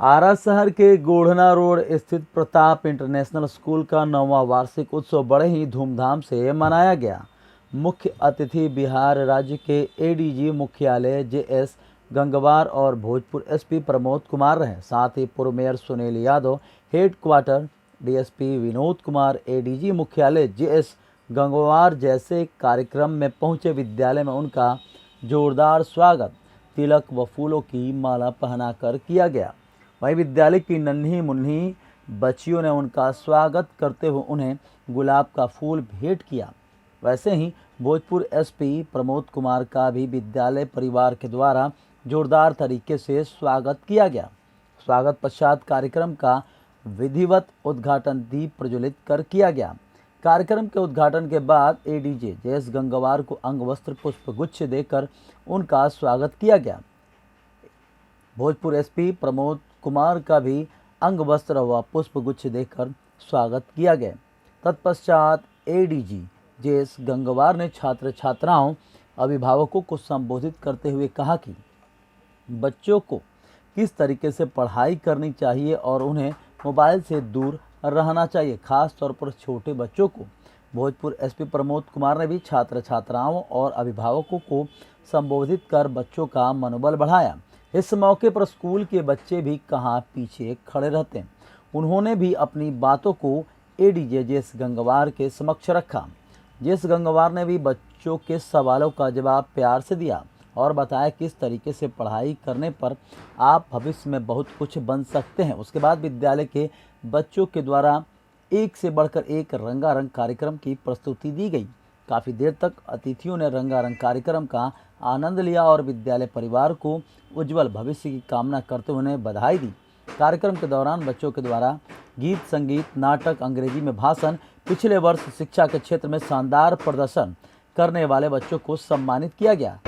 आरा शहर के गोढ़ना रोड स्थित प्रताप इंटरनेशनल स्कूल का 9वां वार्षिक उत्सव बड़े ही धूमधाम से मनाया गया। मुख्य अतिथि बिहार राज्य के एडीजी मुख्यालय जेएस गंगवार और भोजपुर एसपी प्रमोद कुमार रहे। साथ ही पूर्व mayor Sunil Yadav, head quarter DSP Vinod Kumar, ADG मुख्यालय जेएस गंगवार जैसे कार्यक्रम में पहुंचे। विद्यालय में उनका जोरदार स्वागत तिलक व फूलों की माला पहनाकर किया गया। वहीं विद्यालय की नन्ही मुन्नी बच्चियों ने उनका स्वागत करते हुए उन्हें गुलाब का फूल भेंट किया। वैसे ही भोजपुर एसपी प्रमोद कुमार का भी विद्यालय परिवार के द्वारा जोरदार तरीके से स्वागत किया गया। स्वागत पश्चात कार्यक्रम का विधिवत उद्घाटन दीप प्रज्वलित कर किया गया। कार्यक्रम के उद्घाटन के बाद एडीजे जेएस गंगवार को अंग वस्त्र पुष्प गुच्छ देकर उनका स्वागत किया गया। भोजपुर एसपी प्रमोद कुमार का भी अंग वस्त्र व पुष्प गुच्छ देकर स्वागत किया गया। तत्पश्चात एडीजी जेएस गंगवार ने छात्र छात्राओं अभिभावकों को संबोधित करते हुए कहा कि बच्चों को किस तरीके से पढ़ाई करनी चाहिए और उन्हें मोबाइल से दूर रहना चाहिए, खास तौर पर छोटे बच्चों को। भोजपुर एसपी प्रमोद कुमार ने भी छात्र छात्राओं और अभिभावकों को संबोधित कर बच्चों का मनोबल बढ़ाया। इस मौके पर स्कूल के बच्चे भी कहाँ पीछे खड़े रहते हैं। उन्होंने भी अपनी बातों को एडीजे जेएस गंगवार के समक्ष रखा। जेएस गंगवार ने भी बच्चों के सवालों का जवाब प्यार से दिया और बताया किस तरीके से पढ़ाई करने पर आप भविष्य में बहुत कुछ बन सकते हैं। उसके बाद विद्यालय के बच्चों के द्वारा एक से बढ़कर एक रंगारंग कार्यक्रम की प्रस्तुति दी गई। काफ़ी देर तक अतिथियों ने रंगारंग कार्यक्रम का आनंद लिया और विद्यालय परिवार को उज्जवल भविष्य की कामना करते हुए उन्हें बधाई दी। कार्यक्रम के दौरान बच्चों के द्वारा गीत, संगीत, नाटक, अंग्रेजी में भाषण, पिछले वर्ष शिक्षा के क्षेत्र में शानदार प्रदर्शन करने वाले बच्चों को सम्मानित किया गया।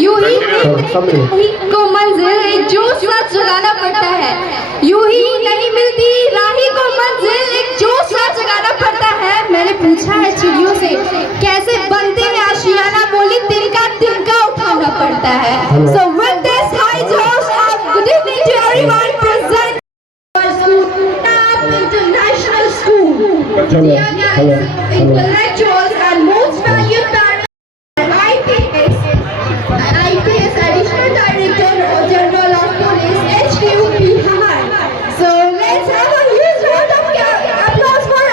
यूं ही को मंजिल एक जोश साथ जगाना पड़ता है। यूं ही नहीं मिलती राही को मंजिल, एक जोश साथ जगाना पड़ता है। मैंने पूछा है चिड़ियों से कैसे बनते हैं आशियाना, बोली तिनका उठाना पड़ता है। So with this high josh, good evening to everyone present Protab International School. Dear guys, intellectuals and most valued parents, IPS Additional Director General of Police HQ Bihar. So let's have a huge round of applause for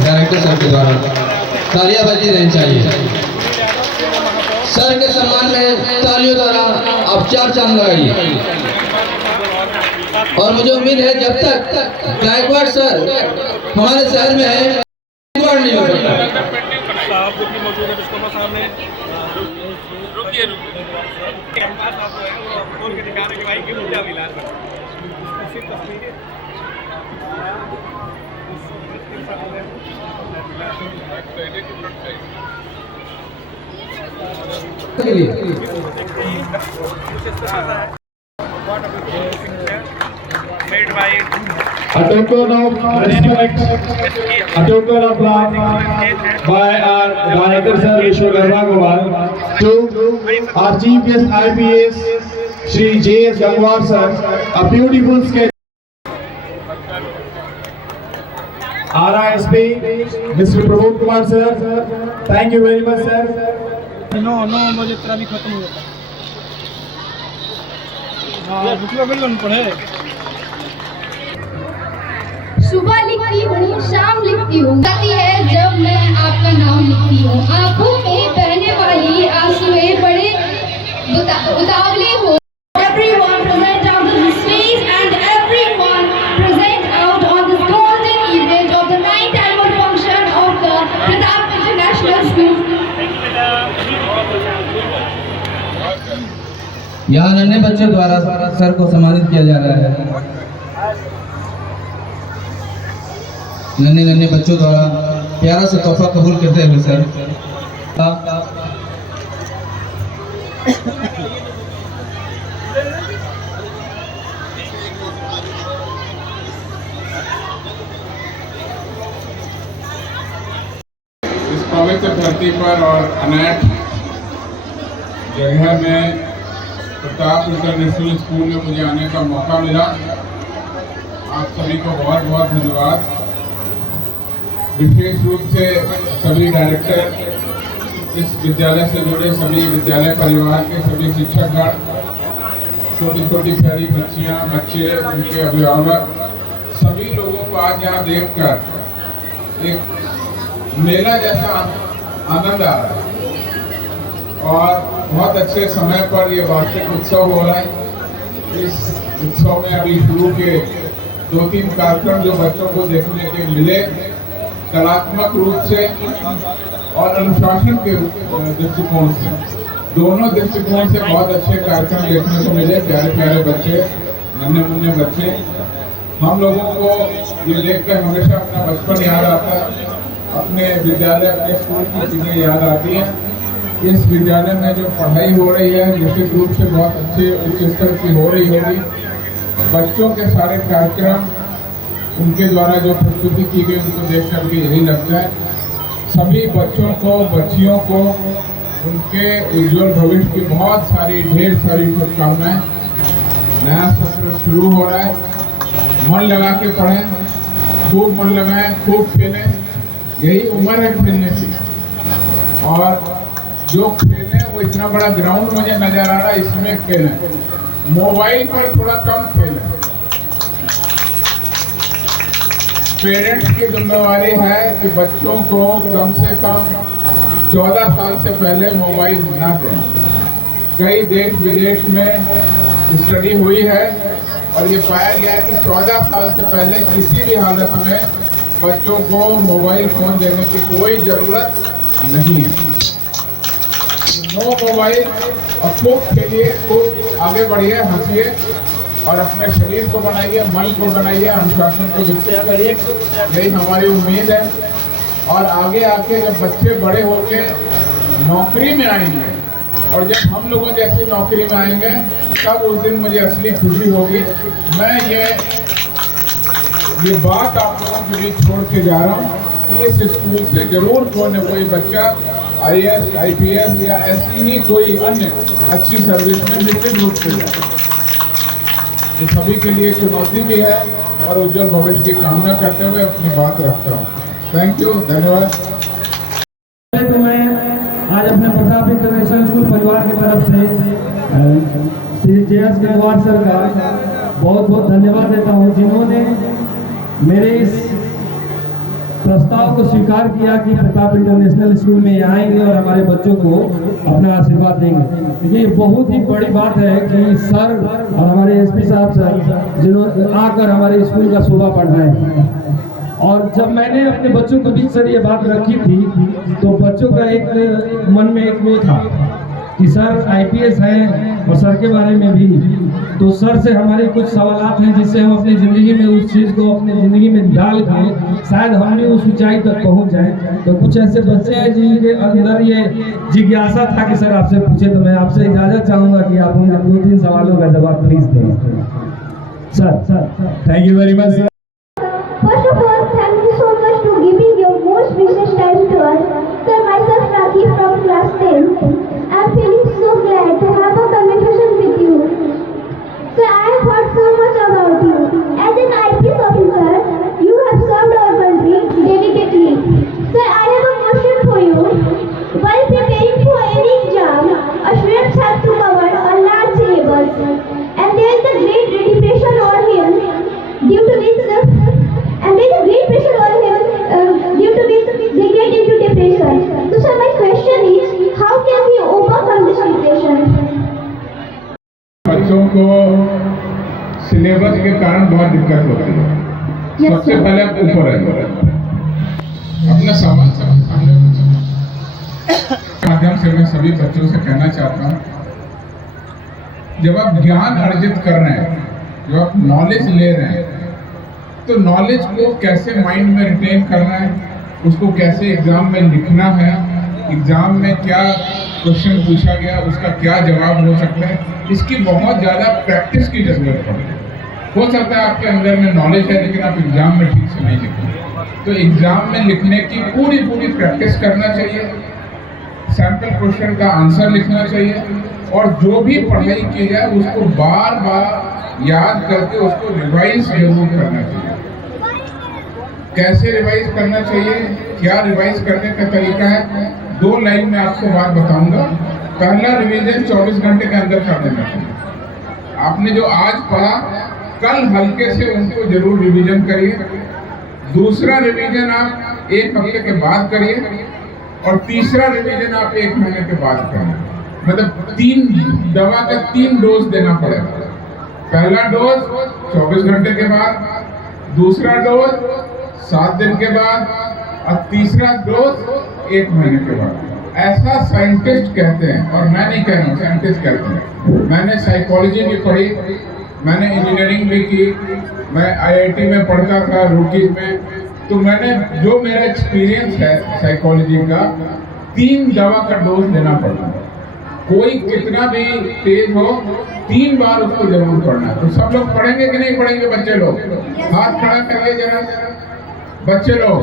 director sir के द्वारा तालियां बजनी रहनी चाहिए। Sir के सम्मान में तालियों द्वारा आप चार चांद लगाइए। और मुझे उम्मीद है जब तक गायकवाड़ सर हमारे शहर में है गायकवाड़ नहीं हो सकता। Made by A token of respect, a token of love by our Director Sir Vishwakarma Gowal to our Chief Guest IPS Shri J.S. Gangwar Sir, a beautiful sketch. RISP, Mr. Pramod Kumar sir. Thank you very much sir. 9 बजे तेरा भी खत्म हो जाता है। हाँ बुकला बिल्कुल पढ़े। सुबह लिखती हूँ, शाम लिखती हूँ, आती है जब मैं आपका नाम लिखती हूँ। आंखों में बहने वाली आंसुएं बड़े उतावले हो। Everyone present out on the stage and everyone present out on this golden event of the 9th annual function of the Pratap International School. यहाँ नन्हे बच्चों द्वारा सर को सम्मानित किया जा रहा है। नन्हे बच्चों द्वारा प्यारा सा तोहफा कबूल करते हुए सर। इस पवित्र धरती पर और अनैठ जगह में प्रताप इंटरनेशनल स्कूल में मुझे आने का मौका मिला। आप सभी को बहुत बहुत धन्यवाद। विशेष रूप से सभी डायरेक्टर, इस विद्यालय से जुड़े सभी विद्यालय परिवार के सभी शिक्षकगण, छोटी छोटी प्यारी बच्चियां, बच्चे, उनके अभिभावक, सभी लोगों को आज यहाँ देखकर एक मेला जैसा आनंद आ रहा है और बहुत अच्छे समय पर ये वार्षिक उत्सव हो रहा है। इस उत्सव में अभी शुरू के 2-3 कार्यक्रम जो बच्चों को देखने के मिले, कलात्मक रूप से और अनुशासन के दृष्टिकोण से, दोनों दृष्टिकोण से बहुत अच्छे कार्यक्रम देखने को मिले। प्यारे प्यारे बच्चे, नन्हे मुन्ने बच्चे, हम लोगों को ये देखकर हमेशा अपना बचपन याद आता है, अपने विद्यालय, अपने स्कूल की चीज़ें याद आती हैं। इस विद्यालय में जो पढ़ाई हो रही है निश्चित रूप से बहुत अच्छे उच्च स्तर की हो रही होगी। बच्चों के सारे कार्यक्रम, उनके द्वारा जो प्रस्तुति की गई, उनको देख करके यही लगता है सभी बच्चों को, बच्चियों को उनके उज्जवल भविष्य की बहुत सारी, ढेर सारी शुभकामनाएं। नया सत्र शुरू हो रहा है, मन लगा के पढ़ें, खूब मन लगाएं, खूब खेलें, यही उम्र है खेलने की। और जो खेलें वो इतना बड़ा ग्राउंड मुझे नजर आ रहा है, इसमें खेलें, मोबाइल पर थोड़ा कम खेलें। पेरेंट्स की जिम्मेवारी है कि बच्चों को कम से कम 14 साल से पहले मोबाइल ना दें। कई देश विदेश में स्टडी हुई है और ये पाया गया है कि 14 साल से पहले किसी भी हालत में बच्चों को मोबाइल फोन देने की कोई ज़रूरत नहीं है। नो मोबाइल, और खूब खेलिए, खूब आगे बढ़िए, हंसिए और अपने शरीर को बनाइए, मन को बनाइए, अनुशासन को विकसित करिए, यही हमारी उम्मीद है। और आगे आके जब बच्चे बड़े होके नौकरी में आएंगे और जब हम लोगों जैसी नौकरी में आएंगे, तब उस दिन मुझे असली खुशी होगी। मैं ये बात आप लोगों के बीच छोड़ के जा रहा हूँ कि इस स्कूल से जरूर कोई न कोई बच्चा IAS, IPS या ऐसी ही कोई अन्य अच्छी सर्विस में निश्चित रूप से जाए। ये सभी के लिए चुनौती भी है और उज्जवल भविष्य की कामना करते हुए अपनी बात रखता हूँ। थैंक यू, धन्यवाद। तो मैं आज अपने प्रताप इंटरनेशनल स्कूल परिवार की तरफ से श्री JS गंगवार सर का बहुत बहुत धन्यवाद देता हूँ, जिन्होंने मेरे इस प्रस्ताव को स्वीकार किया कि प्रताप इंटरनेशनल स्कूल में आएंगे और हमारे बच्चों को अपना आशीर्वाद देंगे। ये बहुत ही बड़ी बात है कि सर और हमारे SP साहब सर जिन्होंने आकर हमारे स्कूल का शोभा बढ़ाएं। और जब मैंने अपने बच्चों के बीच सर ये बात रखी थी तो बच्चों का एक मन में एक वो था कि सर IPS हैं और सर के बारे में भी, तो सर से हमारे कुछ सवालात हैं जिससे हम अपनी ज़िंदगी में उस चीज़ को अपनी ज़िंदगी में डाल के शायद हम भी उस ऊंचाई तक पहुंच जाएं। तो कुछ ऐसे बच्चे हैं जिनके अंदर ये जिज्ञासा था कि सर आपसे पूछे, तो मैं आपसे इजाज़त चाहूँगा कि आप उनके 2-3 सवालों का जवाब प्लीज़ दें। Sir thank you very much. First of all, thank you so much for giving your most precious time to us. Sir, myself Rakhi from class 10. I'm feeling so glad to have a conversation with you. Sir, I have heard so much about you. As an IPS officer, you have served our country को syllabus के कारण बहुत दिक्कत होती है। Yes, सबसे sir. पहले आप ऊपर आइए, अपना सवाल सामने माध्यम से मैं सभी बच्चों से कहना चाहता हूँ, जब आप ज्ञान अर्जित कर रहे हैं, जब आप नॉलेज ले रहे हैं, तो नॉलेज को कैसे माइंड में रिटेन करना है, उसको कैसे एग्जाम में लिखना है, एग्जाम में क्या क्वेश्चन पूछा गया उसका क्या जवाब हो सकता है, इसकी बहुत ज़्यादा प्रैक्टिस की जरूरत पड़ती है। हो सकता है आपके अंदर में नॉलेज है लेकिन आप एग्जाम में ठीक से नहीं लिखें, तो एग्जाम में लिखने की पूरी प्रैक्टिस करना चाहिए, सैंपल क्वेश्चन का आंसर लिखना चाहिए, और जो भी पढ़ाई की जाए उसको बार बार याद करके उसको रिवाइज जरूर करना चाहिए। कैसे रिवाइज करना चाहिए, क्या रिवाइज करने का तरीका है, 2 लाइन में आपको बात बताऊंगा। पहला रिवीजन 24 घंटे के अंदर कर देना चाहिए। आपने जो आज पढ़ा कल हल्के से उनको जरूर रिवीजन करिए। दूसरा रिवीजन आप 1 हफ्ते के बाद करिए, और तीसरा रिवीजन आप 1 महीने के बाद करिए। मतलब 3 दवा का 3 डोज देना पड़ेगा। पहला डोज 24 घंटे के बाद, दूसरा डोज 7 दिन के बाद, और तीसरा डोज 1 महीने के बाद। ऐसा साइंटिस्ट कहते हैं, और मैं नहीं कह रहा हूँ, साइंटिस्ट कहते हैं। मैंने साइकोलॉजी भी पढ़ी, मैंने इंजीनियरिंग भी की, मैं IIT में पढ़ता था रुड़की में, तो मैंने जो मेरा एक्सपीरियंस है साइकोलॉजी का, 3 दवा का डोज देना पड़ता है। कोई कितना भी तेज हो 3 बार उसको जरूर पढ़ना है। तो सब लोग पढ़ेंगे कि नहीं पढ़ेंगे बच्चे लोग? हाथ खड़ा करिए जरा बच्चे लोग।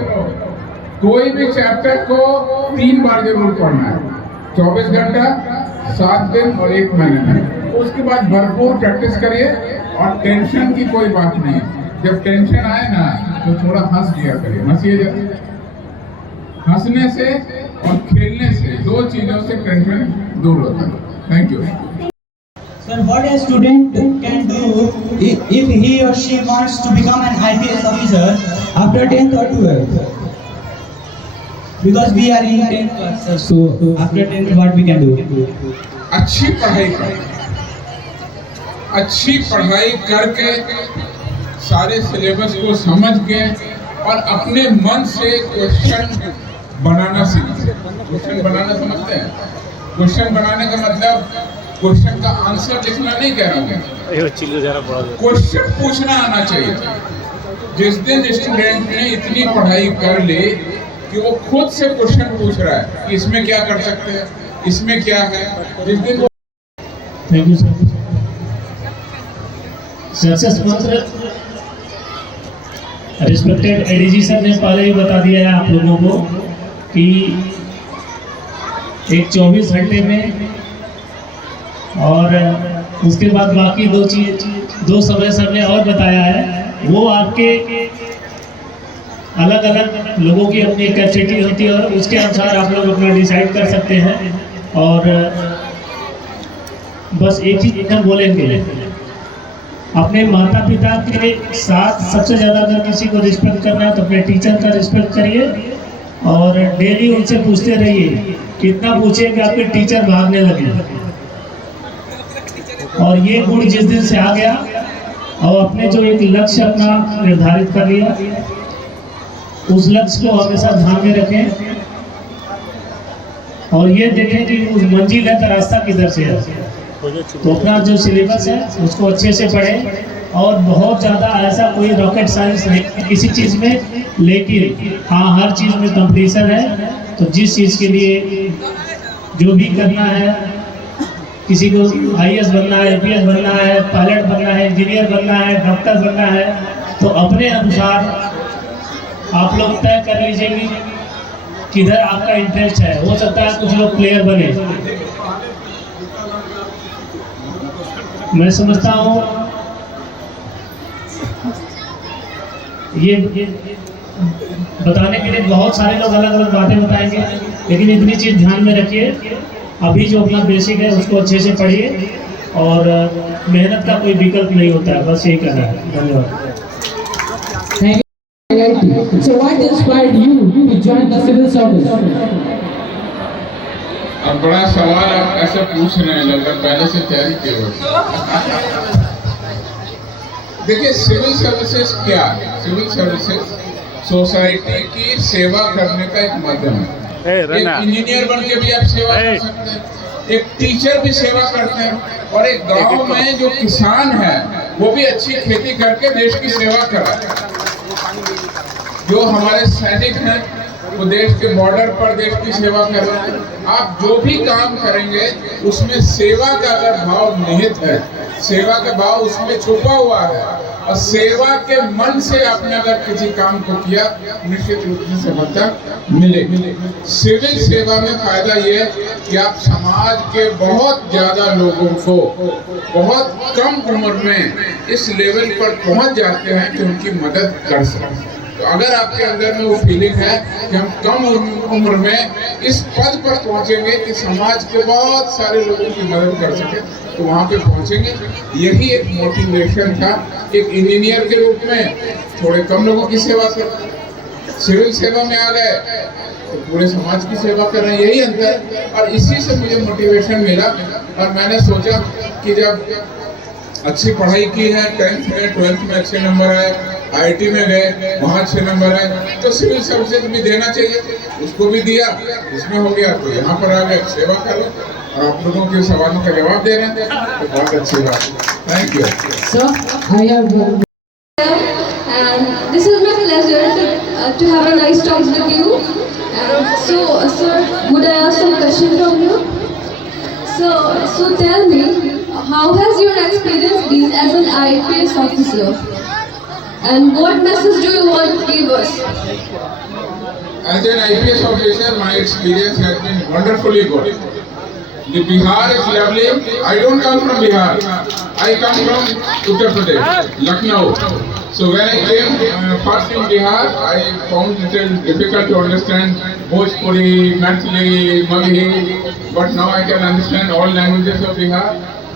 कोई भी चैप्टर को 3 बार जरूर पढ़ना है, 24 घंटा, 7 दिन और 1 महीने में। उसके बाद भरपूर प्रैक्टिस करिए, और टेंशन की कोई बात नहीं है। जब टेंशन आए ना तो थोड़ा हंस लिया करिए, हंसिए जरा। हंसने से और खेलने से 2 चीजों से टेंशन दूर होता है। Thank you. Sir, what a student can do if he or she wants to become an IPS officer after 10th or 12th? Because we are in 10th class, sir. So after 10th, what we can do? अच्छी पढ़ाई करें, अच्छी पढ़ाई करके सारे syllabus को समझ के और अपने मन से क्वेश्चन बनाना सीखें। क्वेश्चन बनाना समझते हैं? क्वेश्चन बनाने का मतलब क्वेश्चन का आंसर लिखना नहीं कह रहा हूँ, क्वेश्चन पूछना आना चाहिए। जिस दिन स्टूडेंट ने इतनी पढ़ाई कर ली कि वो खुद से क्वेश्चन पूछ रहा है कि इसमें क्या कर सकते हैं, इसमें क्या है, जिस दिन वो थैंक यू सर। सक्सेस मंत्र रिस्पेक्टेड एडीजी सर ने पहले ही बता दिया है आप लोगों को कि एक 24 घंटे में, और उसके बाद बाकी 2 समय सर ने और बताया है, वो आपके अलग अलग लोगों की अपनी कैपेसिटी होती है, और उसके अनुसार आप लोग अपना डिसाइड कर सकते हैं। और बस एक ही चीज हम बोलेंगे, अपने माता पिता के साथ सबसे ज़्यादा अगर किसी को रिस्पेक्ट करना है तो अपने टीचर का रिस्पेक्ट करिए, और डेली उनसे पूछते रहिए। कितना पूछिए कि आपके टीचर भागने लगे। और ये गुण जिस दिन से आ गया, और अपने जो एक लक्ष्य अपना निर्धारित कर लिया, उस लक्ष्य को हमेशा ध्यान में रखें, और ये देखें कि उस मंजिल है का रास्ता किधर से है। तो अपना जो सिलेबस है उसको अच्छे से पढ़ें, और बहुत ज़्यादा ऐसा कोई रॉकेट साइंस नहीं किसी चीज़ में, लेकिन हाँ हर चीज़ में कंपटीशन है। तो जिस चीज़ के लिए जो भी करना है, किसी को IAS बनना है, APS बनना है, पायलट बनना है, इंजीनियर बनना है, डॉक्टर बनना है, तो अपने अनुसार आप लोग तय कर लीजिए कि किधर आपका इंटरेस्ट है। हो सकता है कुछ लोग प्लेयर बने, मैं समझता हूँ ये बताने के लिए बहुत सारे लोग अलग अलग बातें बताएंगे, लेकिन इतनी चीज़ ध्यान में रखिए, अभी जो अपना बेसिक है उसको अच्छे से पढ़िए, और मेहनत का कोई विकल्प नहीं होता है। बस यही कहना है। धन्यवाद। So what inspired you to join the civil service? अब बड़ा सवाल आप ऐसे पूछ रहे हैं, लगभग पहले से तैयारी किए हुए। देखिए, सिविल सर्विसेज क्या है? सिविल सर्विसेज सोसाइटी की सेवा करने का एक माध्यम है। एक इंजीनियर बन के भी आप सेवा कर सकते हैं, एक टीचर भी सेवा करते हैं, और एक गांव में जो किसान है वो भी अच्छी खेती करके देश की सेवा कर रहा है। जो हमारे सैनिक हैं वो देश के बॉर्डर पर देश की सेवा कर रहे हैं। आप जो भी काम करेंगे उसमें सेवा का अगर भाव निहित है, सेवा का भाव उसमें छुपा हुआ है, और सेवा के मन से आपने अगर किसी काम को किया, निश्चित रूप से सफलता मिलेगी। सिविल सेवा में फायदा ये है कि आप समाज के बहुत ज्यादा लोगों को बहुत कम उम्र में इस लेवल पर पहुंच जाते हैं कि उनकी मदद कर सकें। तो अगर आपके अंदर में वो फीलिंग है कि हम कम उम्र में इस पद पर पहुंचेंगे कि समाज के बहुत सारे लोगों की मदद कर सके, तो वहाँ पे पहुंचेंगे। यही एक मोटिवेशन था। एक इंजीनियर के रूप में थोड़े कम लोगों की सेवा कर, सिविल सेवा में आ गए तो पूरे समाज की सेवा कर रहे हैं, यही अंतर। और इसी से मुझे मोटिवेशन मिला, और मैंने सोचा कि जब अच्छी पढ़ाई की है, 10th में 12th में अच्छे नंबर आए, IIT में गए वहाँ अच्छे नंबर आए, तो सिविल सर्विसेज भी देना चाहिए। उसको भी दिया, उसमें हो गया तो यहाँ पर आ गए, सेवा करो, और आप लोगों के सवालों का जवाब दे रहे हैं, तो बहुत अच्छी बात है। Thank you. And this is my pleasure to have a nice talk with you. So, sir, would I ask some question from you? So tell me, how has your experience been as an IPS officer? And what message do you want to give us? As an IPS officer, my experience has been wonderfully good. The Bihar is lovely. I don't come from Bihar. I come from Uttar Pradesh, Lucknow. So when I came first in Bihar, I found it difficult to understand Bhojpuri, Maithili, Maghi, but now I can understand all languages of Bihar.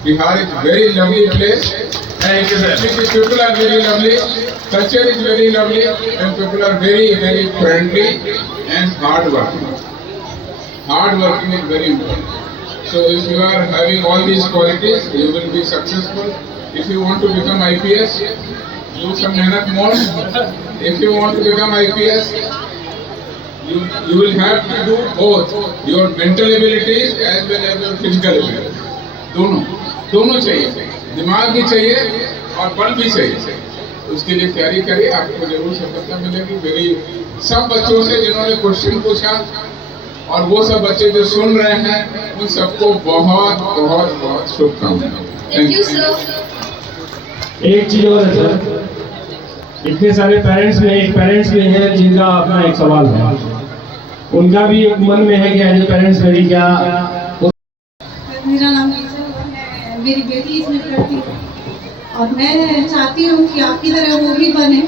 Bihar is a very lovely place, and people are very lovely. Culture is very lovely, and people are very, very friendly and hardworking. Hardworking is very important. So if you are having all these qualities, you will be successful. If you want to become IPS, do some mehnat more. If you want to become IPS, you will have to do both your mental abilities as well as your physical abilities. दोनों चाहिए, दिमाग भी चाहिए और बल भी चाहिए। उसके लिए तैयारी करिए, आपको जरूर सफलता मिलेगी। मेरी सब बच्चों से जिन्होंने क्वेश्चन पूछा और वो सब बच्चे जो सुन रहे हैं, उन सबको बहुत बहुत बहुत शुभकामनाएं। Thank you, sir. एक चीज और है सर, इतने सारे पेरेंट्स में एक पेरेंट्स भी हैं जिनका अपना एक सवाल है, उनका भी एक मन में है कि एज ए पेरेंट्स मेरी क्या। मेरा नाम मेरी बेटी इसमें पढ़ती है और मैं चाहती हूँ कि आपकी तरह वो भी बने।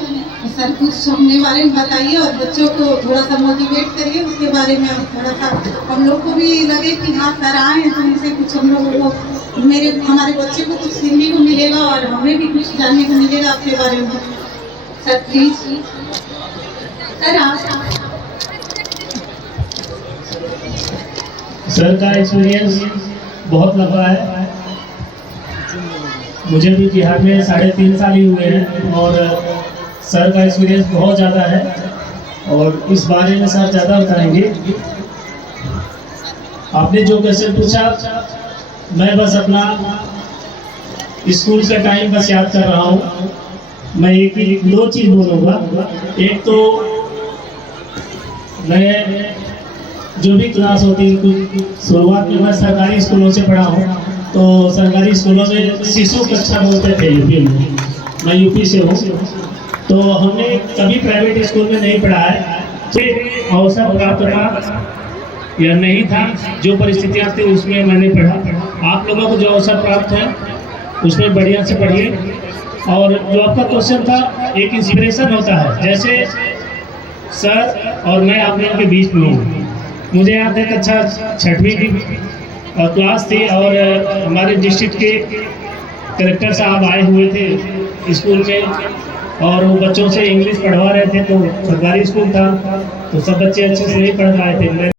सर कुछ अपने बारे में बताइए और बच्चों को थोड़ा सा मोटिवेट करिए, उसके बारे में थोड़ा सा हम लोग को भी लगे कि हाँ सर आए हैं तो उनसे कुछ हम लोगों को हमारे बच्चे को कुछ सीखने को मिलेगा और हमें भी कुछ जानने को मिलेगा आपके बारे में। सर प्लीज सर का एक्सपीरियंस बहुत लंबा है, मुझे भी बिहार में 3.5 साल ही हुए हैं, और सर का एक्सपीरियंस बहुत ज़्यादा है और इस बारे में सर ज़्यादा बताएंगे। आपने जो क्वेश्चन पूछा, मैं बस अपना स्कूल का टाइम बस याद कर रहा हूँ। मैं एक ही 2 चीज़ बोलूँगा। एक तो मैं जो भी क्लास होती है, शुरुआत में मैं सरकारी स्कूलों से पढ़ा हूँ, तो सरकारी स्कूलों में शिशु कक्षा बोलते थे यूपी में, मैं यूपी से हूँ, तो हमने कभी प्राइवेट स्कूल में नहीं पढ़ा है। तो अवसर प्राप्त था या नहीं था, जो परिस्थितियाँ थी उसमें मैंने पढ़ा। आप लोगों को जो अवसर प्राप्त है उसमें बढ़िया से पढ़िए। और जो आपका क्वेश्चन था, एक इंस्पिरेशन होता है, जैसे सर और मैं आप लोगों के बीच में हूँ। मुझे याद है कक्षा 6वीं की क्लास थी और हमारे डिस्ट्रिक्ट के कलेक्टर साहब आए हुए थे स्कूल में और वो बच्चों से इंग्लिश पढ़वा रहे थे। तो सरकारी स्कूल था तो सब बच्चे अच्छे से नहीं पढ़ पाए थे।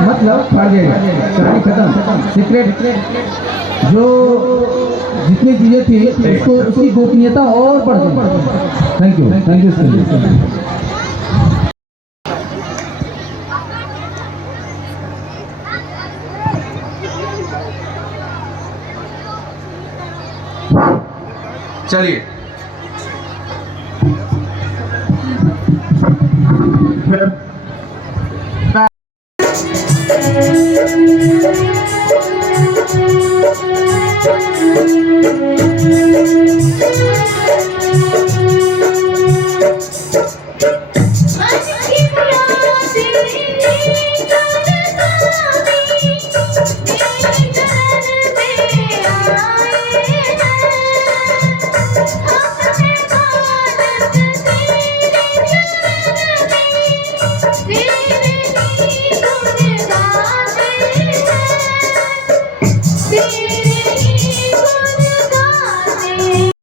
मतलब पढ़ देगा, कहानी खत्म। सीक्रेट जो जितनी चीजें थी उसको उसकी गोपनीयता और बढ़ गई। Thank you sir. चलिए